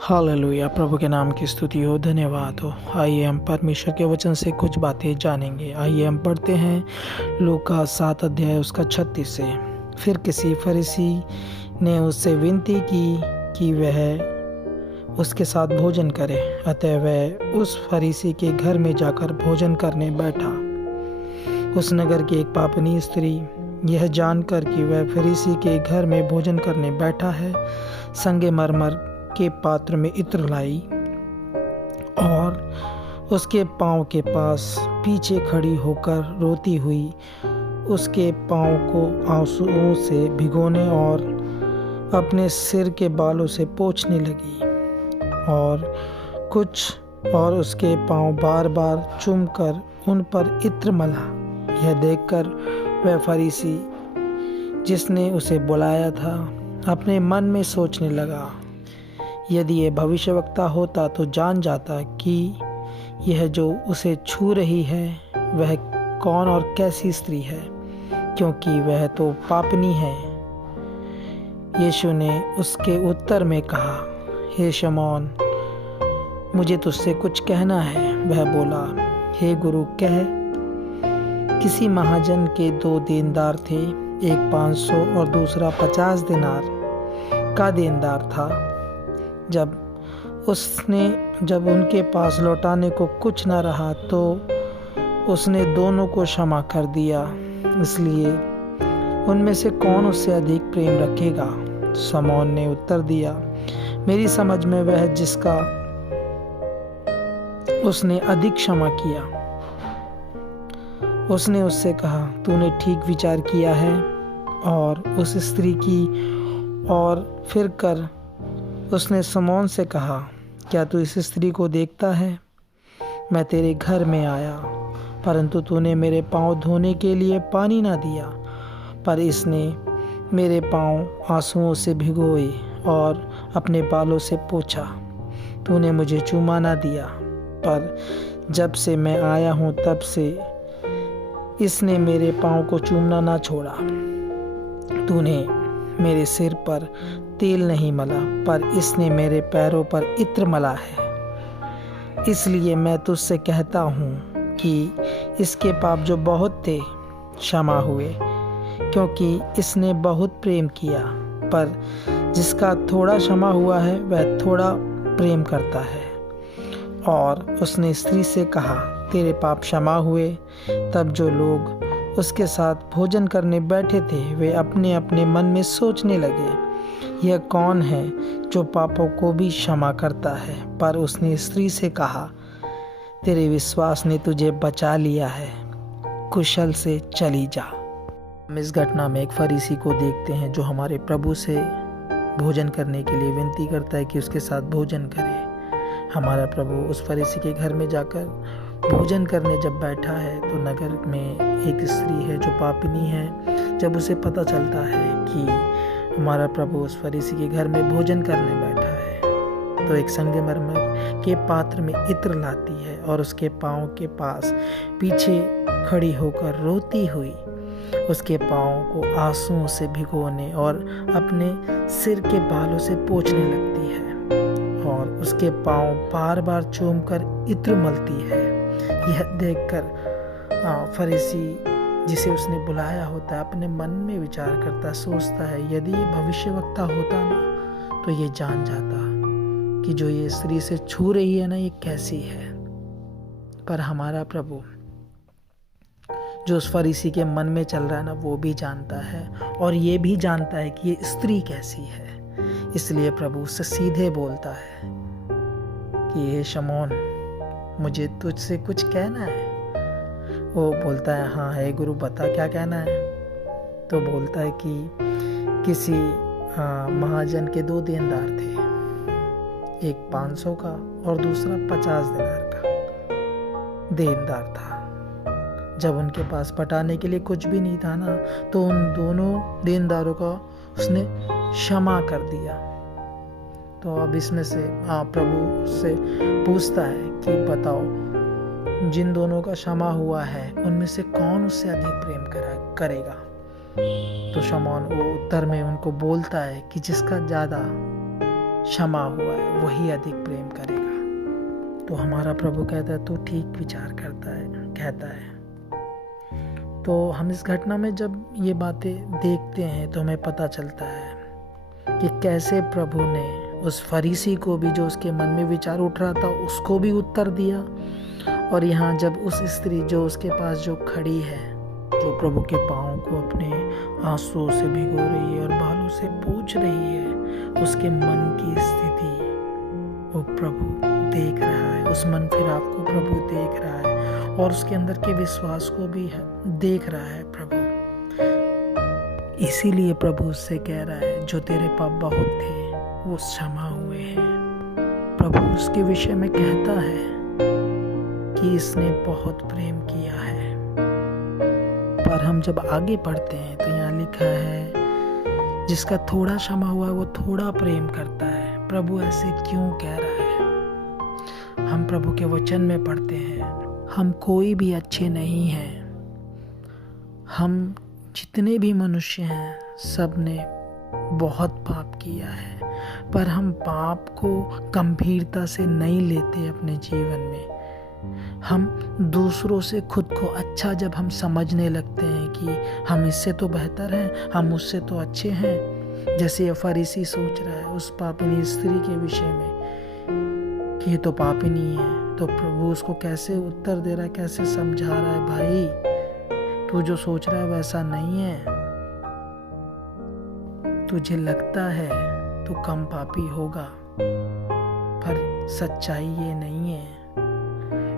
Hallelujah. प्रभु के नाम की स्तुति हो, धन्यवाद हो। आइए हम परमेश्वर के वचन से कुछ बातें जानेंगे। आइए हम पढ़ते हैं लूका 7 अध्याय उसका 36 से। फिर किसी फरीसी ने उससे विनती की कि वह उसके साथ भोजन करे, अतः वह उस फरीसी के घर में जाकर भोजन करने बैठा। उस नगर की एक पापनी स्त्री यह जानकर कि वह फरीसी के घर में भोजन करने बैठा है, संगमरमर के पात्र में इत्र लाई और उसके पांव के पास पीछे खड़ी होकर रोती हुई उसके पांव को आंसुओं से भिगोने और अपने सिर के बालों से पोंछने लगी और उसके पांव बार बार चूमकर उन पर इत्र मला। यह देखकर वह फरीसी जिसने उसे बुलाया था अपने मन में सोचने लगा, यदि यह भविष्यवक्ता होता तो जान जाता कि यह जो उसे छू रही है वह कौन और कैसी स्त्री है, क्योंकि वह तो पापनी है। यीशु ने उसके उत्तर में कहा, हे शमौन, मुझे तुझसे कुछ कहना है। वह बोला, हे गुरु, कह। किसी महाजन के 2 देनदार थे, एक 500 और दूसरा 50 दिनार का देनदार था। जब उनके पास लौटाने को कुछ न रहा तो उसने दोनों को क्षमा कर दिया। इसलिए उनमें से कौन उससे अधिक प्रेम रखेगा? शमौन ने उत्तर दिया, मेरी समझ में वह जिसका उसने अधिक क्षमा किया। उसने उससे कहा, तूने ठीक विचार किया है। और उस स्त्री की और फिर कर उसने शमौन से कहा, क्या तू इस स्त्री को देखता है? मैं तेरे घर में आया, परंतु तूने मेरे पांव धोने के लिए पानी ना दिया, पर इसने मेरे पांव आंसुओं से भिगोए और अपने बालों से पोंछा। तूने मुझे चूमा ना दिया, पर जब से मैं आया हूँ तब से इसने मेरे पांव को चूमना ना छोड़ा। तूने मेरे सिर पर तेल नहीं मला, पर इसने मेरे पैरों पर इत्र मला है। इसलिए मैं तुझसे कहता हूँ कि इसके पाप जो बहुत थे क्षमा हुए, क्योंकि इसने बहुत प्रेम किया। पर जिसका थोड़ा क्षमा हुआ है वह थोड़ा प्रेम करता है। और उसने स्त्री से कहा, तेरे पाप क्षमा हुए। तब जो लोग उसके साथ भोजन करने बैठे थे वे अपने अपने मन में सोचने लगे, यह कौन है जो पापों को भी क्षमा करता है? पर उसने स्त्री से कहा, तेरे विश्वास ने तुझे बचा लिया है, कुशल से चली जा। हम इस घटना में एक फरीसी को देखते हैं जो हमारे प्रभु से भोजन करने के लिए विनती करता है कि उसके साथ भोजन करे। हमारा प्रभु उस फरीसी के घर में जाकर भोजन करने जब बैठा है तो नगर में एक स्त्री है जो पापिनी है। जब उसे पता चलता है कि हमारा प्रभु उस फरीसी के घर में भोजन करने बैठा है तो एक संगमरमर के पात्र में इत्र लाती है और उसके पांव के पास पीछे खड़ी होकर रोती हुई उसके पांव को आंसुओं से भिगोने और अपने सिर के बालों से पोंछने लगती है और उसके पांव बार बार चूमकर इत्र मलती है। यह देखकर फरीसी जिसे उसने बुलाया होता है अपने मन में विचार करता, सोचता है, यदि ये भविष्यवक्ता होता ना तो ये जान जाता कि जो ये स्त्री से छू रही है ना ये कैसी है। पर हमारा प्रभु जो उस फरीसी के मन में चल रहा है ना वो भी जानता है और ये भी जानता है कि ये स्त्री कैसी है। इसलिए प्रभु उससे सीधे बोलता है कि हे शमौन, मुझे तुझसे कुछ कहना है। वो बोलता है, हाँ है गुरु, बता क्या कहना है। तो बोलता है कि किसी महाजन के 2 देनदार थे, एक 500 का और दूसरा 50 दिनार का देनदार था। जब उनके पास पटाने के लिए कुछ भी नहीं था ना तो उन दोनों देनदारों का उसने क्षमा कर दिया। तो अब इसमें से प्रभु से पूछता है कि बताओ, जिन दोनों का क्षमा हुआ है उनमें से कौन उससे अधिक प्रेम करेगा? तो शमौन वो उत्तर में उनको बोलता है कि जिसका ज़्यादा क्षमा हुआ है वही अधिक प्रेम करेगा। तो हमारा प्रभु कहता है तू ठीक विचार कहता है। तो हम इस घटना में जब ये बातें देखते हैं तो हमें पता चलता है कि कैसे प्रभु ने उस फरीसी को भी, जो उसके मन में विचार उठ रहा था, उसको भी उत्तर दिया। और यहाँ जब उस स्त्री जो उसके पास जो खड़ी है, जो प्रभु के पाँव को अपने आंसुओं से भिगो रही है और बालों से पोंछ रही है, उसके मन की स्थिति वो प्रभु देख रहा है। उस मन फिराव को प्रभु देख रहा है और उसके अंदर के विश्वास को भी देख रहा है प्रभु। इसीलिए प्रभु उससे कह रहा है जो तेरे पाप बहुत थे वो क्षमा हुए हैं। प्रभु उसके विषय में कहता है कि इसने बहुत प्रेम किया है। पर हम जब आगे पढ़ते हैं तो यहाँ लिखा है जिसका थोड़ा क्षमा हुआ है वो थोड़ा प्रेम करता है। प्रभु ऐसे क्यों कह रहा है? हम प्रभु के वचन में पढ़ते हैं हम कोई भी अच्छे नहीं हैं। हम जितने भी मनुष्य हैं सब ने बहुत पाप किया है, पर हम पाप को गंभीरता से नहीं लेते अपने जीवन में। हम दूसरों से खुद को अच्छा जब हम समझने लगते हैं कि हम इससे तो बेहतर हैं, हम उससे तो अच्छे हैं, जैसे ये फरीसी सोच रहा है उस पापिनी स्त्री के विषय में कि ये तो पापिनी है, तो प्रभु उसको कैसे उत्तर दे रहा है, कैसे समझा रहा है, भाई तू जो सोच रहा है वैसा नहीं है। तुझे लगता है तू कम पापी होगा, पर सच्चाई ये नहीं है।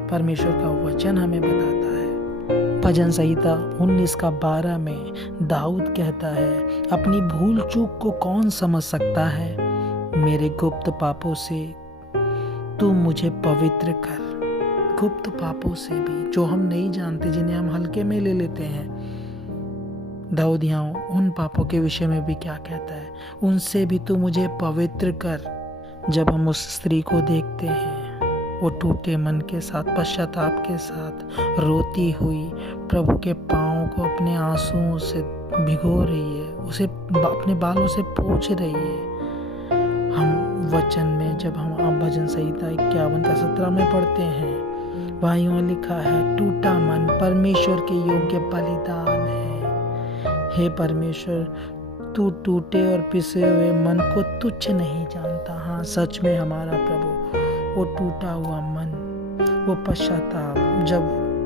परमेश्वर का वचन हमें बताता है, भजन संहिता 19:12 में दाऊद कहता है, अपनी भूल चूक को कौन समझ सकता है, मेरे गुप्त पापों से तू मुझे पवित्र कर। गुप्त पापों से भी, जो हम नहीं जानते, जिन्हें हम हल्के में ले लेते हैं। दाऊद यहाँ उन पापों के विषय में भी क्या कहता है, उनसे भी तू मुझे पवित्र कर। जब हम उस स्त्री को देखते हैं वो टूटे मन के साथ, पश्चाताप के साथ रोती हुई प्रभु के पाँव को अपने आंसुओं से भिगो रही है, उसे अपने बालों से पोंछ रही है। हम वचन में जब हम भजन संहिता 51:17 में पढ़ते हैं, भाइयों लिखा है, टूटा मन परमेश्वर के योग्य बलिदान है। हे परमेश्वर, तू टूटे और पिसे हुए मन को तुच्छ नहीं जानता। हाँ, सच में हमारा प्रभु वो टूटा हुआ मन, वो पश्चाताप जब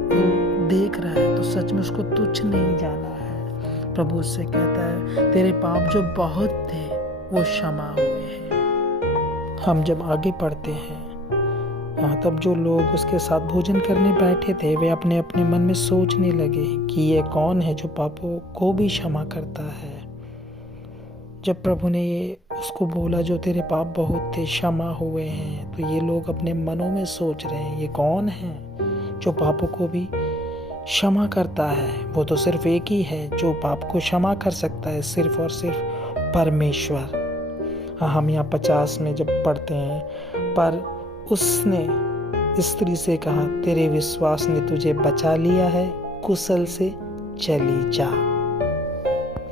वो देख रहा है तो सच में उसको तुच्छ नहीं जाना है। प्रभु उससे कहता है तेरे पाप जो बहुत थे वो क्षमा हुए हैं। हम जब आगे पढ़ते हैं, तब जो लोग उसके साथ भोजन करने बैठे थे वे अपने अपने मन में सोचने लगे कि ये कौन है जो पापों को भी क्षमा करता है। जब प्रभु ने ये उसको बोला जो तेरे पाप बहुत थे क्षमा हुए हैं, तो ये लोग अपने मनों में सोच रहे हैं ये कौन है जो पापों को भी क्षमा करता है। वो तो सिर्फ एक ही है जो पाप को क्षमा कर सकता है, सिर्फ और सिर्फ परमेश्वर। हम यहाँ 50 में जब पढ़ते हैं, पर उसने स्त्री से कहा तेरे विश्वास ने तुझे बचा लिया है, कुशल से चली जा।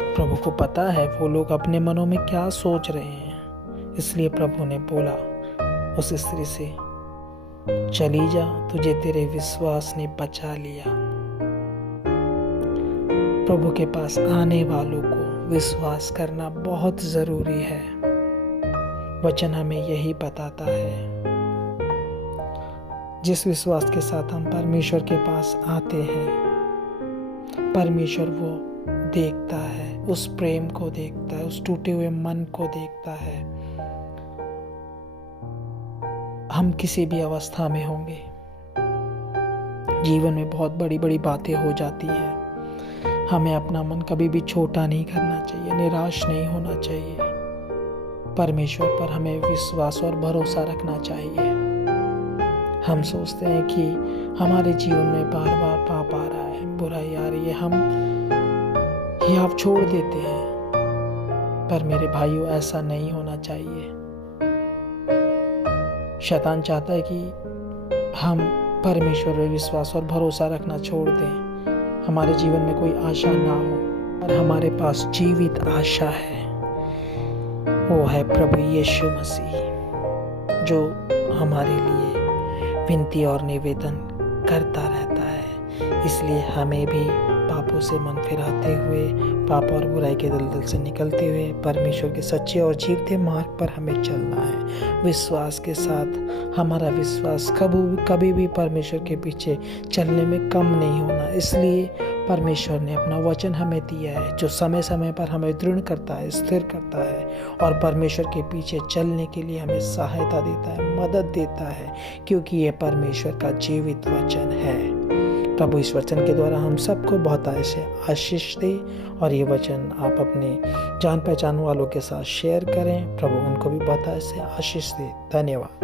प्रभु को पता है वो लोग अपने मनों में क्या सोच रहे हैं, इसलिए प्रभु ने बोला उस स्त्री से चली जा, तुझे तेरे विश्वास ने बचा लिया। प्रभु के पास आने वालों को विश्वास करना बहुत जरूरी है। वचन हमें यही बताता है। जिस विश्वास के साथ हम परमेश्वर के पास आते हैं, परमेश्वर वो देखता है, उस प्रेम को देखता है, उस टूटे हुए मन को देखता है। हम किसी भी अवस्था में होंगे, जीवन में बहुत बड़ी बड़ी बातें हो जाती हैं, हमें अपना मन कभी भी छोटा नहीं करना चाहिए, निराश नहीं होना चाहिए। परमेश्वर पर हमें विश्वास और भरोसा रखना चाहिए। हम सोचते हैं कि हमारे जीवन में बार बार पाप आ रहा है, बुराई आ रही है, हम ये आप छोड़ देते हैं, पर मेरे भाइयों ऐसा नहीं होना चाहिए। शैतान चाहता है कि हम परमेश्वर में विश्वास और भरोसा रखना छोड़ दें, हमारे जीवन में कोई आशा ना हो, और हमारे पास जीवित आशा है। वो है प्रभु यीशु मसीह, जो हमारे लिए विनती और निवेदन करता रहता है। इसलिए हमें भी पापों से मन फिराते हुए, पाप और बुराई के दलदल से निकलते हुए परमेश्वर के सच्चे और जीवते मार्ग पर हमें चलना है। विश्वास के साथ हमारा विश्वास कभी भी परमेश्वर के पीछे चलने में कम नहीं होना। इसलिए परमेश्वर ने अपना वचन हमें दिया है, जो समय समय पर हमें दृढ़ करता है, स्थिर करता है और परमेश्वर के पीछे चलने के लिए हमें सहायता देता है, मदद देता है, क्योंकि यह परमेश्वर का जीवित वचन है। प्रभु इस वचन के द्वारा हम सबको बहुत ऐसे आशीष दे और ये वचन आप अपने जान पहचान वालों के साथ शेयर करें। प्रभु उनको भी बहुत ऐसे आशीष दे। धन्यवाद।